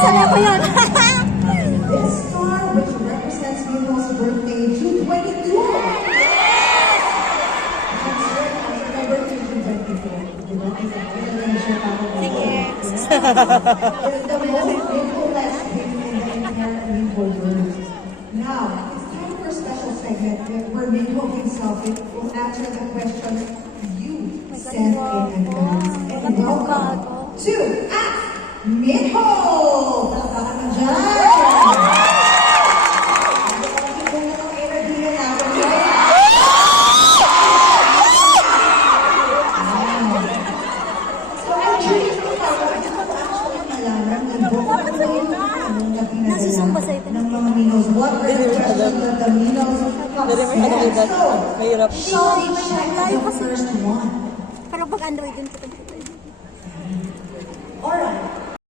Sabi ko yun. This star, which represents Minho's birthday, June 22. November 2024. Diba? Sige. The most beautiful gift in the entire Minho world. Now, it's time for a special segment where Minho himself will answer the questions you sent in advance. And welcome to Ask Minho! Palakpakan mo dyan! Nasusumba sa ito. Ng mga Minos. What were the questions that the Minos have said? So, shall we check the first one? Pero pag Android din ito.